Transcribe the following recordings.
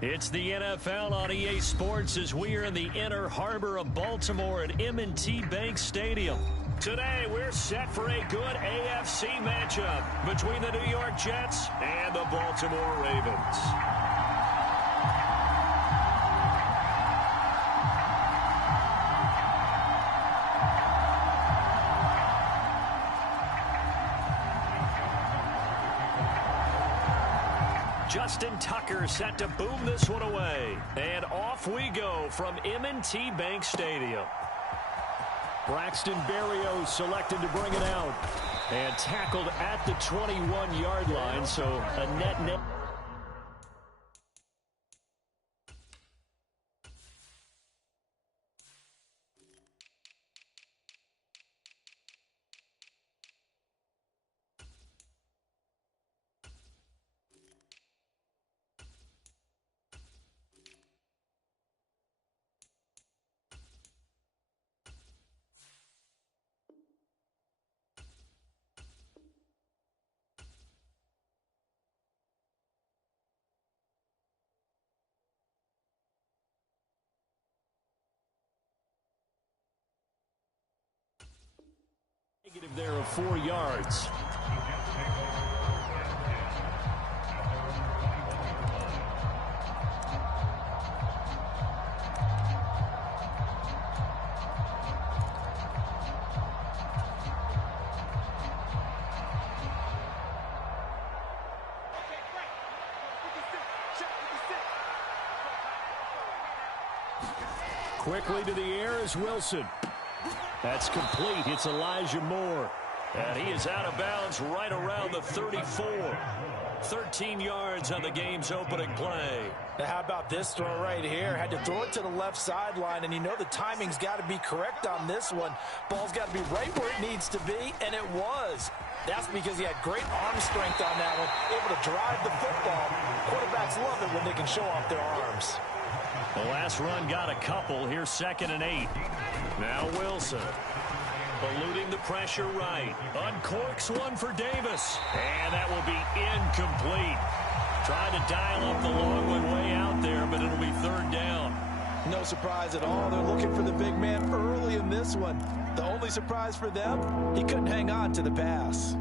It's the NFL on EA Sports as we are in the inner harbor of Baltimore at M&T Bank Stadium. Today, we're set for a good AFC matchup between the New York Jets and the Baltimore Ravens. Justin Tucker set to boom this one away. And off we go from M&T Bank Stadium. Braxton Berrios selected to bring it out. And tackled at the 21-yard line, so a net. Negative there of 4 yards. Quickly to the air is Wilson. That's complete. It's Elijah Moore. And he is out of bounds right around the 34. 13 yards on the game's opening play. Now how about this throw right here? Had to throw it to the left sideline, and you know the timing's got to be correct on this one. Ball's got to be right where it needs to be, and it was. That's because he had great arm strength on that one, able to drive the football. Quarterbacks love it when they can show off their arms. The last run got a couple. Here's 2nd and 8. Now Wilson. Eluding the pressure right. Uncorks one for Davis. And that will be incomplete. Trying to dial up the long one way out there, but it'll be 3rd down. No surprise at all. They're looking for the big man early in this one. The only surprise for them, he couldn't hang on to the pass.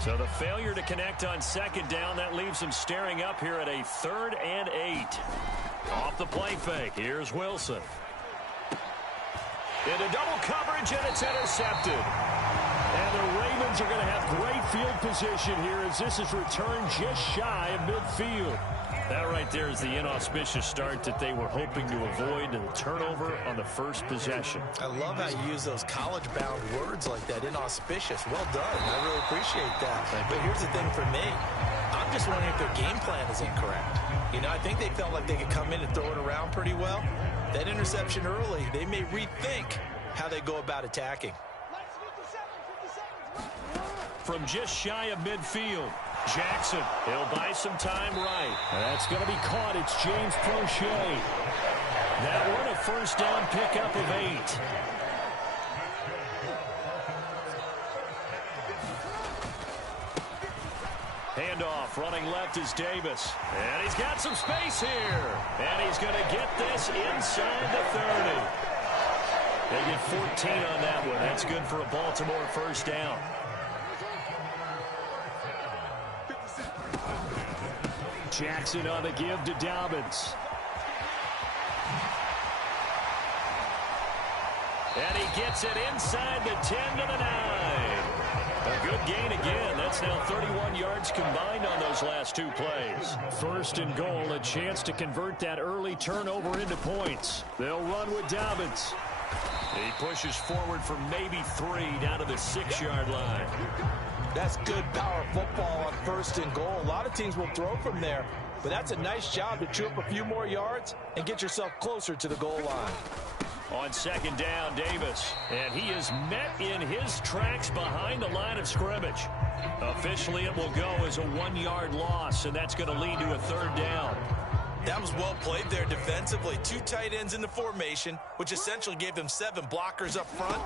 So the failure to connect on 2nd down, that leaves him staring up here at a 3rd and 8. Off the play fake, here's Wilson. Into double coverage, and it's intercepted. And the Ravens are going to have great field position here as this is returned just shy of midfield. That right there is the inauspicious start that they were hoping to avoid, and the turnover on the first possession. I love how you use those college-bound words like that, inauspicious. Well done. I really appreciate that. But here's the thing for me. I'm just wondering if their game plan is incorrect. You know, I think they felt like they could come in and throw it around pretty well. That interception early, they may rethink how they go about attacking. From just shy of midfield, Jackson, he'll buy some time right. That's going to be caught. It's James Prochet. That one a 1st down pickup of 8. Handoff, running left is Davis. And he's got some space here. And he's going to get this inside the 30. They get 14 on that one. That's good for a Baltimore 1st down. Jackson on the give to Dobbins. And he gets it inside the 10 to the 9. A good gain again. That's now 31 yards combined on those last 2 plays. 1st and goal, a chance to convert that early turnover into points. They'll run with Dobbins. He pushes forward for maybe 3 down to the 6-yard line. That's good power football on 1st and goal. A lot of teams will throw from there, but that's a nice job to chew up a few more yards and get yourself closer to the goal line. On second down, Davis. And he is met in his tracks behind the line of scrimmage. Officially, it will go as a 1-yard loss, and that's going to lead to a third down. That was well played there defensively. 2 tight ends in the formation, which essentially gave them 7 blockers up front.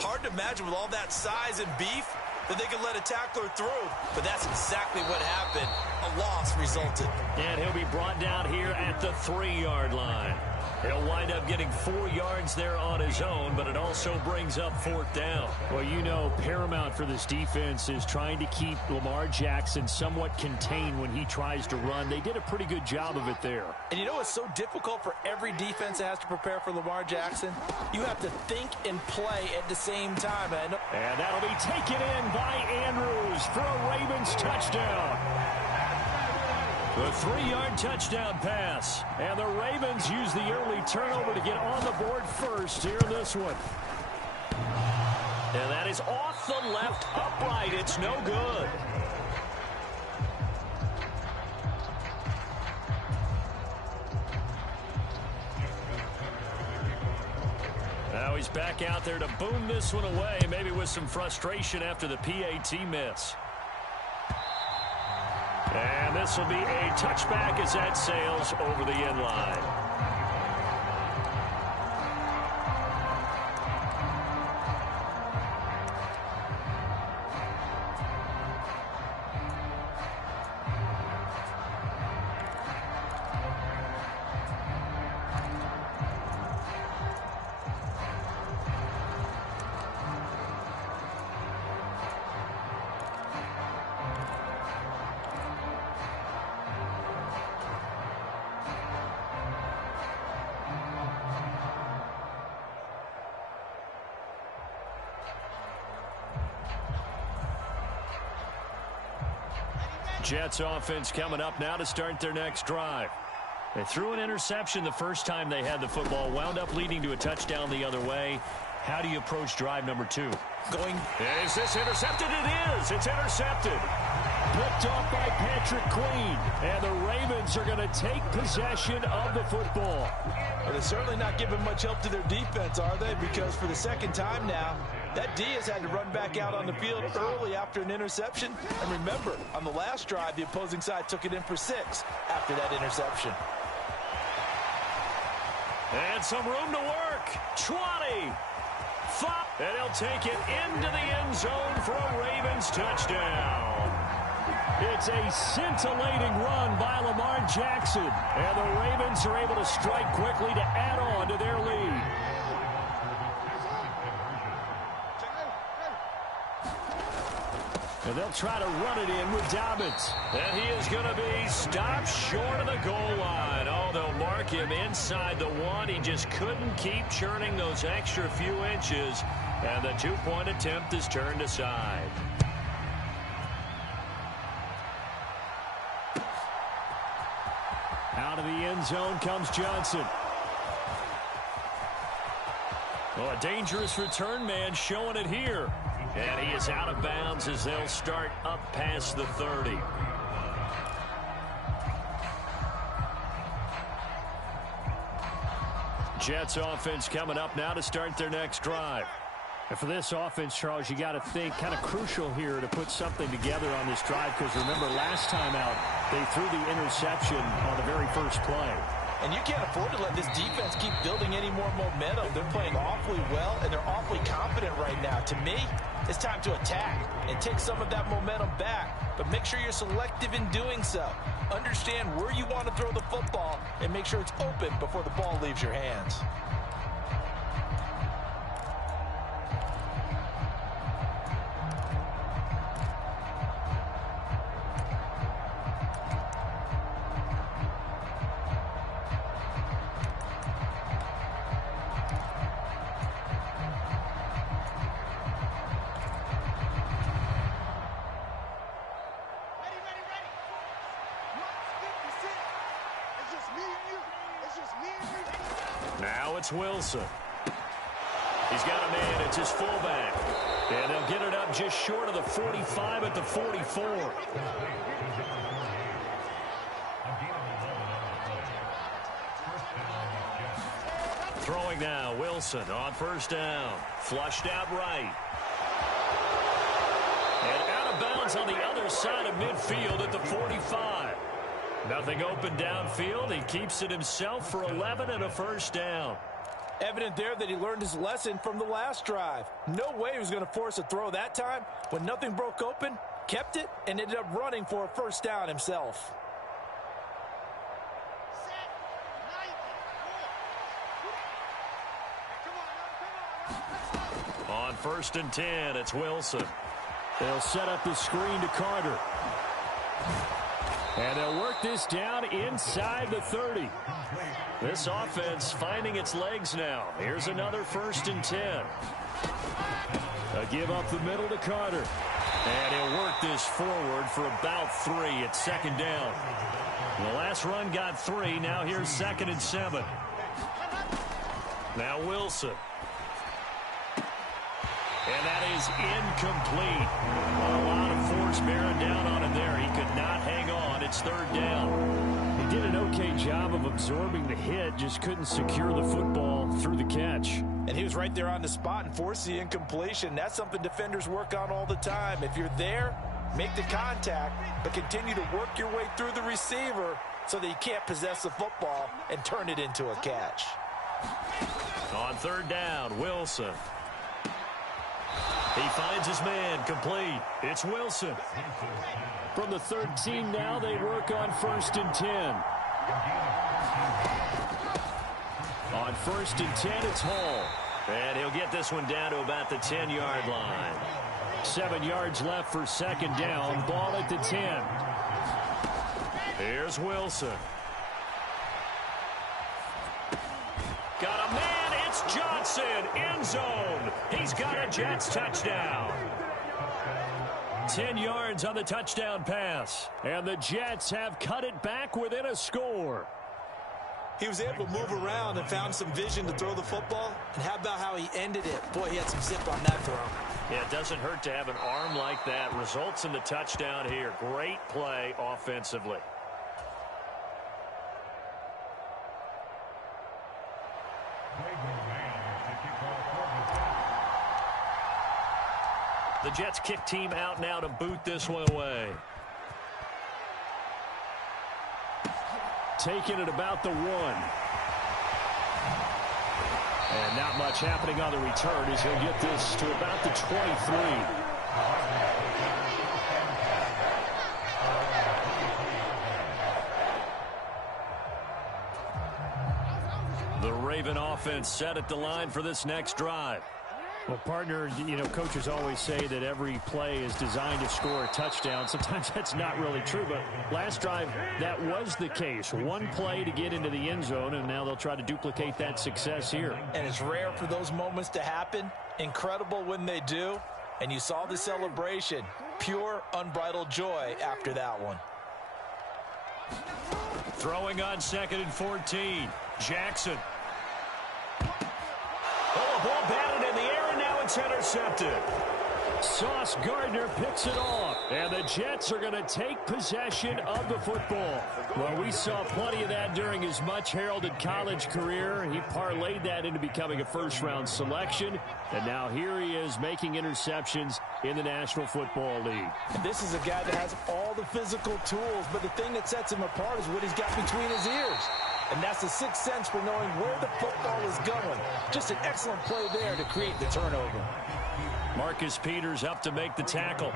Hard to imagine with all that size and beef that they could let a tackler through, but that's exactly what happened. A loss resulted. And he'll be brought down here at the 3-yard line. He'll wind up getting 4 yards there on his own, but it also brings up 4th down. Well, you know, paramount for this defense is trying to keep Lamar Jackson somewhat contained when he tries to run. They did a pretty good job of it there. And you know what's so difficult for every defense that has to prepare for Lamar Jackson? You have to think and play at the same time. And that'll be taken in by Andrews for a Ravens touchdown. The 3-yard touchdown pass. And the Ravens use the early turnover to get on the board first here in this one. And that is off the left upright. It's no good. Now he's back out there to boom this one away, maybe with some frustration after the PAT miss. And this will be a touchback as that sails over the end line. Jets offense coming up now to start their next drive. They threw an interception the first time they had the football, wound up leading to a touchdown the other way. How do you approach drive number 2? Is this intercepted? It is. It's intercepted. Picked off by Patrick Queen. And the Ravens are going to take possession of the football. Well, they're certainly not giving much help to their defense, are they? Because for the second time now, that D has had to run back out on the field early after an interception. And remember, on the last drive, the opposing side took it in for 6 after that interception. And some room to work. 20. 5. And he'll take it into the end zone for a Ravens touchdown. It's a scintillating run by Lamar Jackson. And the Ravens are able to strike quickly to add on to their lead. And they'll try to run it in with Dobbins. And he is going to be stopped short of the goal line. Oh, they'll mark him inside the 1. He just couldn't keep churning those extra few inches. And the 2-point attempt is turned aside. Out of the end zone comes Johnson. Oh, a dangerous return man showing it here. And he is out of bounds as they'll start up past the 30. Jets offense coming up now to start their next drive. And for this offense, Charles, you got to think kind of crucial here to put something together on this drive, because remember last time out they threw the interception on the very first play. And you can't afford to let this defense keep building any more momentum. They're playing awfully well, and they're awfully confident right now. To me, it's time to attack and take some of that momentum back. But make sure you're selective in doing so. Understand where you want to throw the football and make sure it's open before the ball leaves your hands. Now it's Wilson. He's got a man. It's his fullback. And they'll get it up just short of the 45 at the 44. Throwing now. Wilson on first down. Flushed out right. And out of bounds on the other side of midfield at the 45. Nothing open downfield. He keeps it himself for 11 and a first down. Evident there that he learned his lesson from the last drive. No way he was going to force a throw that time. When nothing broke open, kept it, and ended up running for a first down himself. On first and 10, it's Wilson. They'll set up the screen to Carter. And they'll work this down inside the 30. This offense finding its legs now. Here's another first and 10. A give up the middle to Carter. And he'll work this forward for about 3 at second down. The last run got 3. Now here's second and 7. Now Wilson. And that is incomplete. A lot of force bearing down on him there. He could not hang on. It's third down. He did an okay job of absorbing the hit, just couldn't secure the football through the catch. And he was right there on the spot and forced the incompletion. That's something defenders work on all the time. If you're there, make the contact, but continue to work your way through the receiver so that he can't possess the football and turn it into a catch. On third down, Wilson. He finds his man, complete. It's Wilson. From the 13 now, they work on first and 10. On first and 10, it's Hall. And he'll get this one down to about the 10-yard line. 7 yards left for second down. Ball at the 10. Here's Wilson. Got a man. It's Johnson. End zone. He's got a Jets touchdown. 10 yards on the touchdown pass. And the Jets have cut it back within a score. He was able to move around and found some vision to throw the football. And how about how he ended it? Boy, he had some zip on that throw. Yeah, it doesn't hurt to have an arm like that. Results in the touchdown here. Great play offensively. The Jets kick team out now to boot this one away. Taking it about the 1. And not much happening on the return as he'll get this to about the 23. The Raven offense set at the line for this next drive. Well, partner, you know, coaches always say that every play is designed to score a touchdown. Sometimes that's not really true, but last drive, that was the case. One play to get into the end zone, and now they'll try to duplicate that success here. And it's rare for those moments to happen. Incredible when they do. And you saw the celebration. Pure, unbridled joy after that one. Throwing on second and 14. Jackson. Oh, a ball batted in the air, and now it's intercepted. Sauce Gardner picks it off, and the Jets are going to take possession of the football. Well, we saw plenty of that during his much-heralded college career. He parlayed that into becoming a first-round selection, and now here he is making interceptions in the National Football League. This is a guy that has all the physical tools, but the thing that sets him apart is what he's got between his ears. And that's the sixth sense for knowing where the football is going. Just an excellent play there to create the turnover. Marcus Peters up to make the tackle.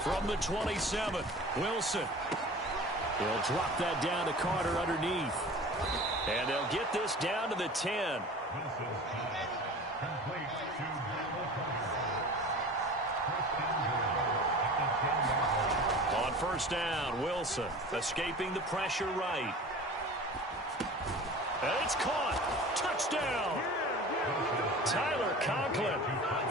From the 27, Wilson. He'll drop that down to Carter underneath. And they'll get this down to the 10. On first down, Wilson escaping the pressure right. And it's caught. Touchdown. Tyler Conklin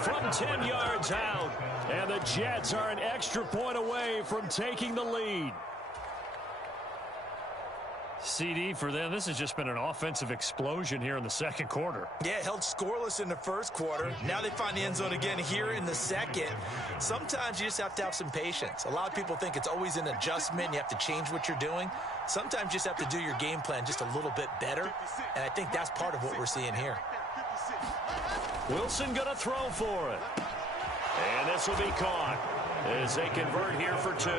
from 10 yards out. And the Jets are an extra point away from taking the lead. CD, for them, this has just been an offensive explosion here in the second quarter. Yeah, held scoreless in the first quarter. Now they find the end zone again here in the second. Sometimes you just have to have some patience. A lot of people think it's always an adjustment. You have to change what you're doing. Sometimes you just have to do your game plan just a little bit better, and I think that's part of what we're seeing here. Wilson going to throw for it. And this will be caught as they convert here for two.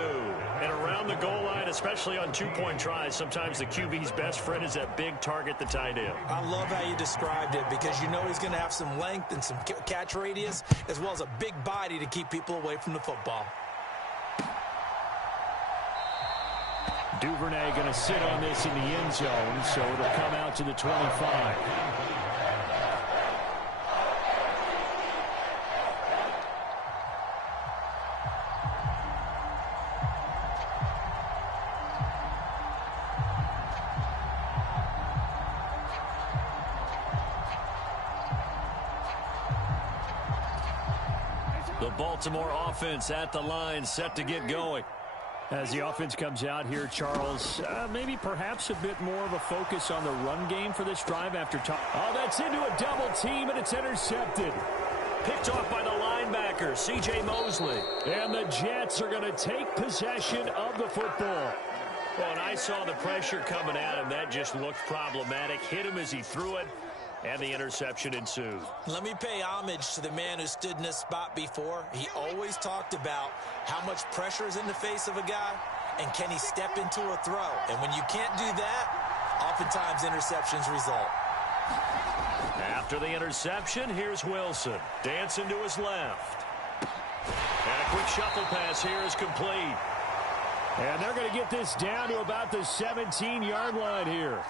And around the goal line, especially on two-point tries, sometimes the QB's best friend is that big target, the tight end. I love how you described it because you know he's going to have some length and some catch radius as well as a big body to keep people away from the football. Duvernay going to sit on this in the end zone, so it'll come out to the 25. The Baltimore offense at the line, set to get going. As the offense comes out here, Charles, maybe perhaps a bit more of a focus on the run game for this drive after Oh, that's into a double team, and it's intercepted. Picked off by the linebacker, C.J. Mosley. And the Jets are going to take possession of the football. Well, and I saw the pressure coming at him. That just looked problematic. Hit him as he threw it, and the interception ensued. Let me pay homage to the man who stood in this spot before. He always talked about how much pressure is in the face of a guy, and can he step into a throw. And when you can't do that, oftentimes interceptions result. After the interception, here's Wilson. Dancing to his left. And a quick shuffle pass here is complete. And they're going to get this down to about the 17-yard line here.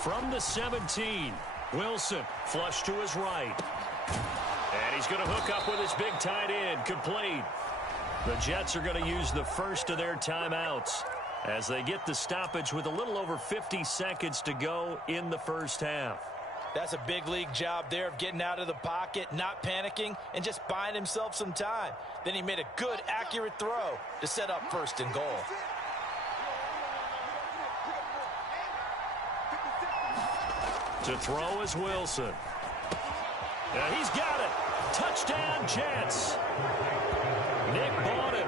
From the 17, Wilson flush to his right. And he's going to hook up with his big tight end, complete. The Jets are going to use the first of their timeouts as they get the stoppage with a little over 50 seconds to go in the first half. That's a big league job there of getting out of the pocket, not panicking, and just buying himself some time. Then he made a good, accurate throw to set up first and goal. To throw is Wilson. And he's got it. Touchdown, Jets. Nick bought it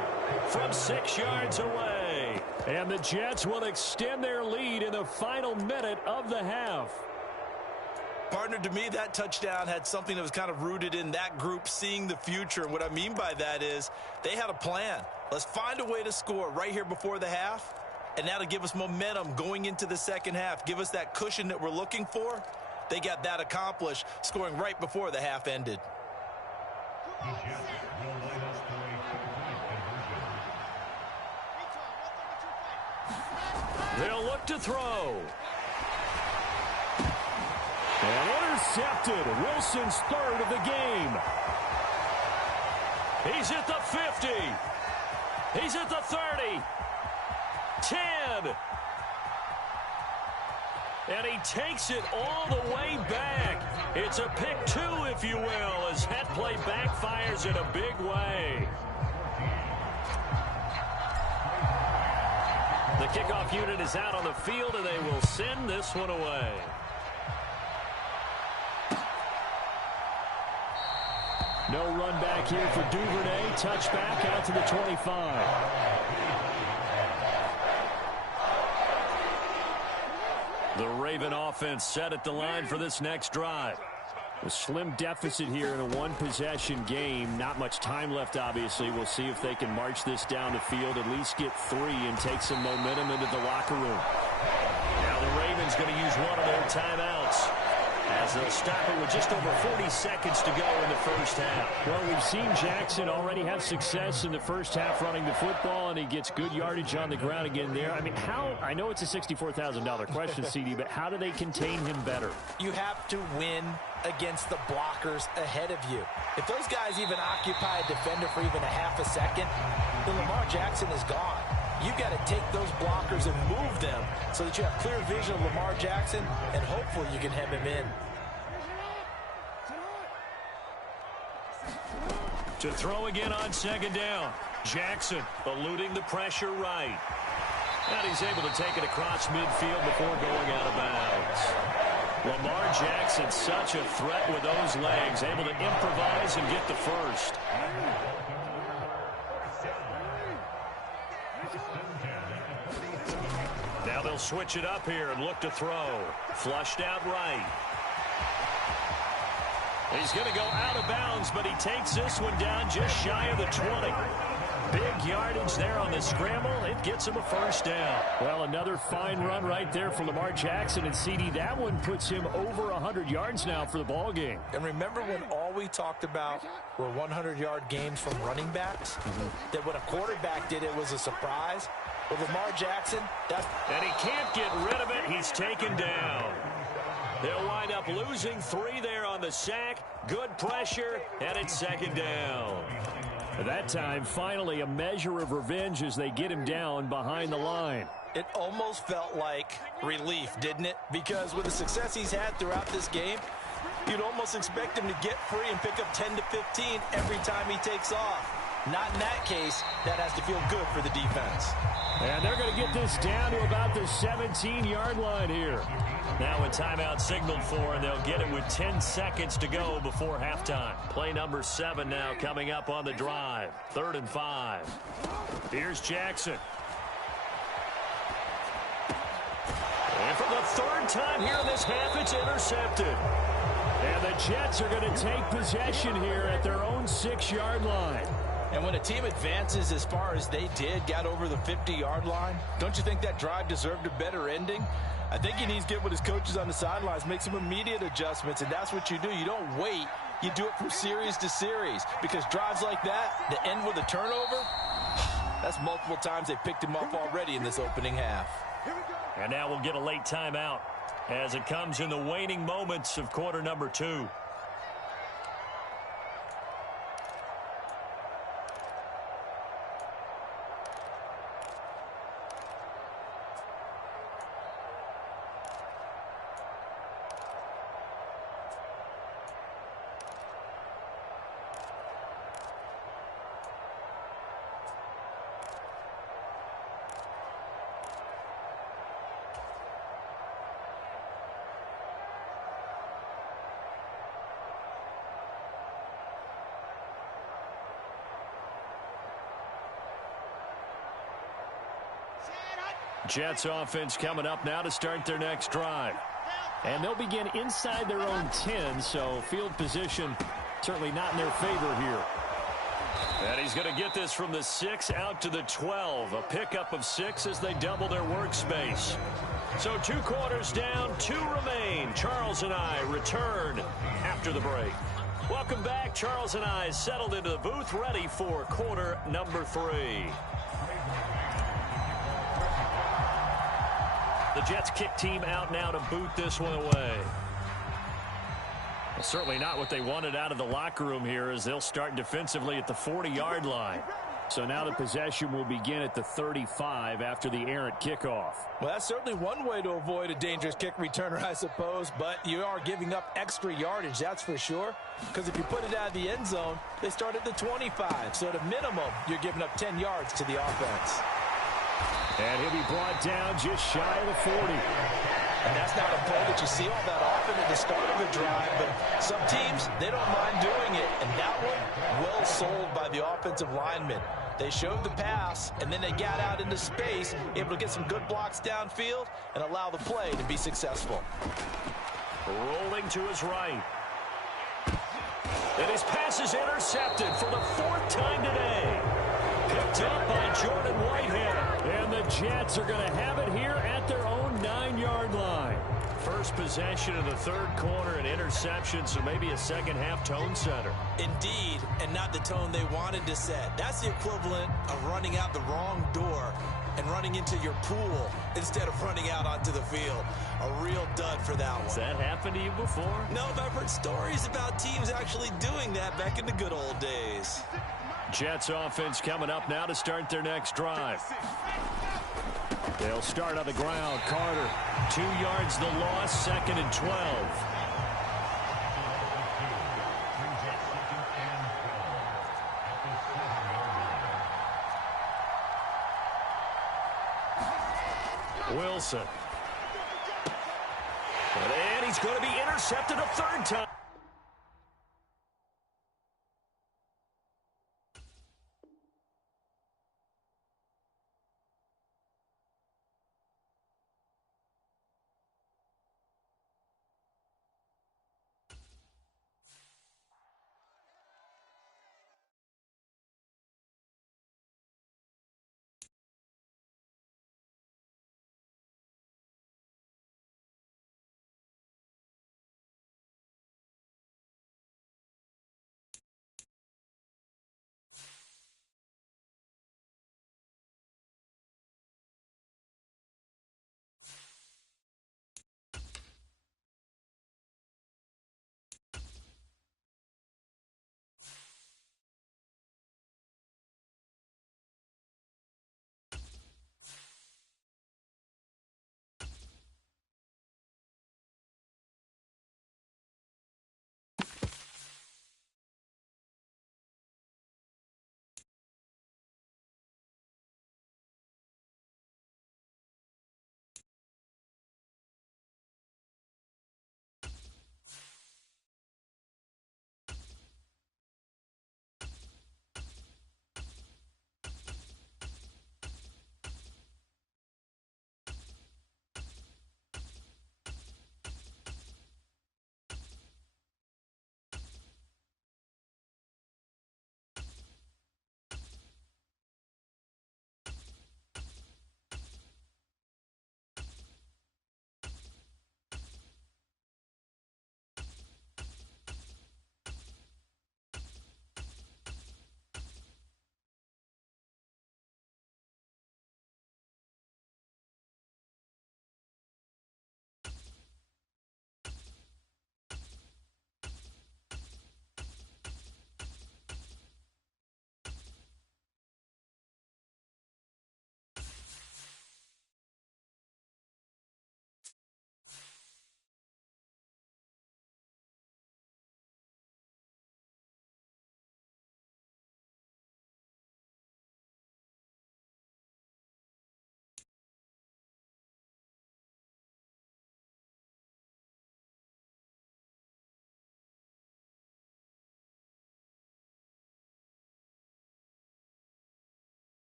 from 6 yards away. And the Jets will extend their lead in the final minute of the half. Partner, to me, that touchdown had something that was kind of rooted in that group seeing the future. And what I mean by that is they had a plan. Let's find a way to score right here before the half. And that'll give us momentum going into the second half. Give us that cushion that we're looking for. They got that accomplished, scoring right before the half ended. They'll look to throw. And intercepted. Wilson's third of the game. He's at the 50. He's at the 30. 10. And he takes it all the way back. It's a pick two, if you will, as that play backfires in a big way. The kickoff unit is out on the field, and they will send this one away. No run back here for Duvernay. Touchback out to the 25. The Raven offense set at the line for this next drive. A slim deficit here in a one-possession game. Not much time left, obviously. We'll see if they can march this down the field, at least get 3 and take some momentum into the locker room. Now the Ravens going to use one of their timeouts as they'll stop it with just over 40 seconds to go in the first half. Well, we've seen Jackson already have success in the first half running the football, and he gets good yardage on the ground again there. I mean, I know it's a $64,000 question, CD, but how do they contain him better? You have to win against the blockers ahead of you. If those guys even occupy a defender for even a half a second, then Lamar Jackson is gone. You've got to take those blockers and move them so that you have clear vision of Lamar Jackson, and hopefully you can hem him in. To throw again on second down. Jackson eluding the pressure right. And he's able to take it across midfield before going out of bounds. Lamar Jackson, such a threat with those legs, able to improvise and get the first. Now they'll switch it up here and look to throw. Flushed out right. He's going to go out of bounds, but he takes this one down just shy of the 20. Big yardage there on the scramble. It gets him a first down. Well, another fine run right there for Lamar Jackson. And CD, that one puts him over 100 yards now for the ball game. And remember when all we talked about were 100-yard games from running backs? That when a quarterback did it was a surprise? With Lamar Jackson, and he can't get rid of it. He's taken down. They'll wind up losing 3 there on the sack. Good pressure, and it's second down. At that time, finally a measure of revenge as they get him down behind the line. It almost felt like relief, didn't it? Because with the success he's had throughout this game, you'd almost expect him to get free and pick up 10 to 15 every time he takes off. Not in that case. That has to feel good for the defense. And they're going to get this down to about the 17-yard line here. Now a timeout signaled for, and they'll get it with 10 seconds to go before halftime. Play number 7 now coming up on the drive. 3rd and 5. Here's Jackson. And for the 3rd time here in this half, it's intercepted. And the Jets are going to take possession here at their own 6-yard line. And when a team advances as far as they did, got over the 50-yard line, don't you think that drive deserved a better ending? I think he needs to get with his coaches on the sidelines, make some immediate adjustments, and that's what you do. You don't wait. You do it from series to series, because drives like that end with a turnover, that's multiple times they picked him up already in this opening half. And now we'll get a late timeout as it comes in the waning moments of quarter number 2. Jets offense coming up now to start their next drive. And they'll begin inside their own 10, so field position certainly not in their favor here. And he's going to get this from the 6 out to the 12. A pickup of 6 as they double their workspace. So 2 quarters down, 2 remain. Charles and I return after the break. Welcome back. Charles and I settled into the booth, ready for quarter number 3. The Jets kick team out now to boot this one away. Well, certainly not what they wanted out of the locker room here, as they'll start defensively at the 40-yard line. So now the possession will begin at the 35 after the errant kickoff. Well, that's certainly one way to avoid a dangerous kick returner, I suppose, but you are giving up extra yardage, that's for sure, because if you put it out of the end zone, they start at the 25, so at a minimum, you're giving up 10 yards to the offense. And he'll be brought down just shy of the 40. And that's not a play that you see all that often at the start of a drive, but some teams, they don't mind doing it. And that one, well sold by the offensive lineman. They showed the pass, and then they got out into space, able to get some good blocks downfield and allow the play to be successful. Rolling to his right. And his pass is intercepted for the 4th time today. Picked up by Jordan Whitehead. And the Jets are going to have it here at their own 9-yard line. First possession of the 3rd quarter, an interception, so maybe a second-half tone setter. Indeed, and not the tone they wanted to set. That's the equivalent of running out the wrong door and running into your pool instead of running out onto the field. A real dud for that one. Has that happened to you before? No, but I've heard stories about teams actually doing that back in the good old days. Jets offense coming up now to start their next drive. They'll start on the ground. Carter. 2 yards the loss, 2nd and 12. Wilson. And he's going to be intercepted a third time.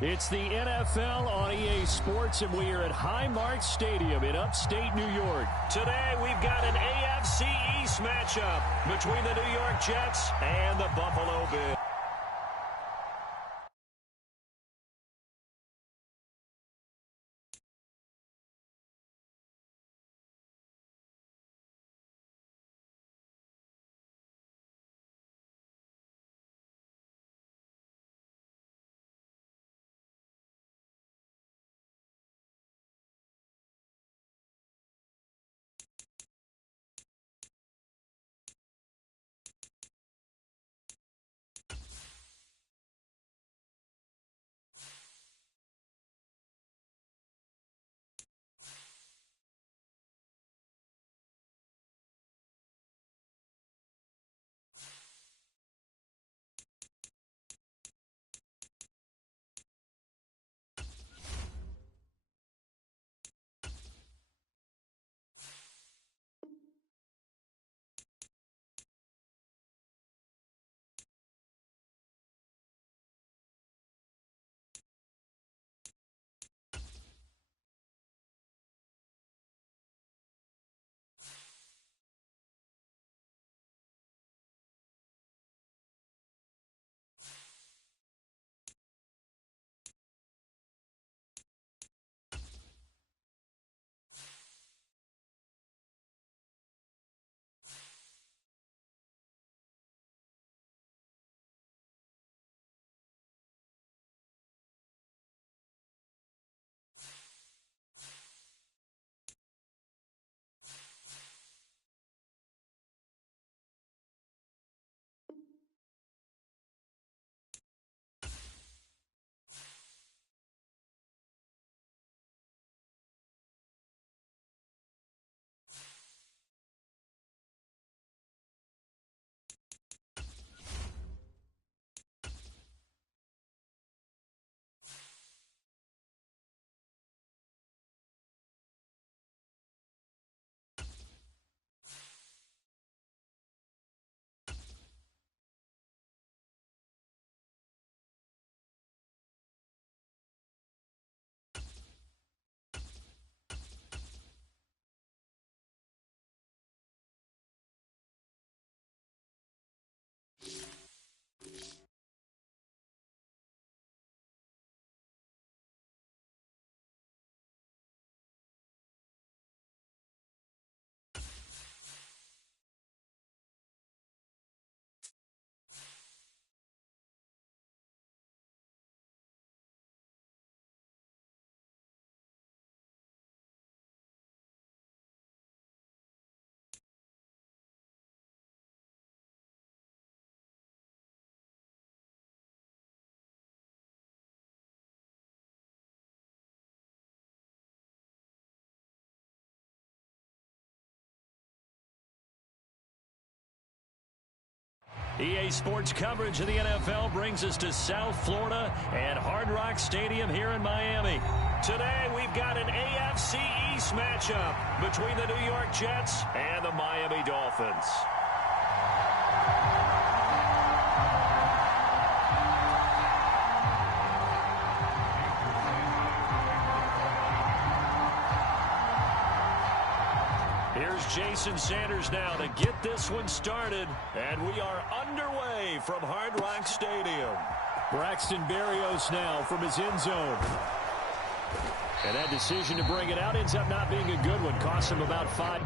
It's the NFL on EA Sports, and we are at Highmark Stadium in upstate New York. Today, we've got an AFC East matchup between the New York Jets and the Buffalo Bills. EA Sports coverage of the NFL brings us to South Florida and Hard Rock Stadium here in Miami. Today, we've got an AFC East matchup between the New York Jets and the Miami Dolphins. Here's Jason Sanders now to get this one started, and we are underway from Hard Rock Stadium. Braxton Berrios now from his end zone. And that decision to bring it out ends up not being a good one. Costs him about 5.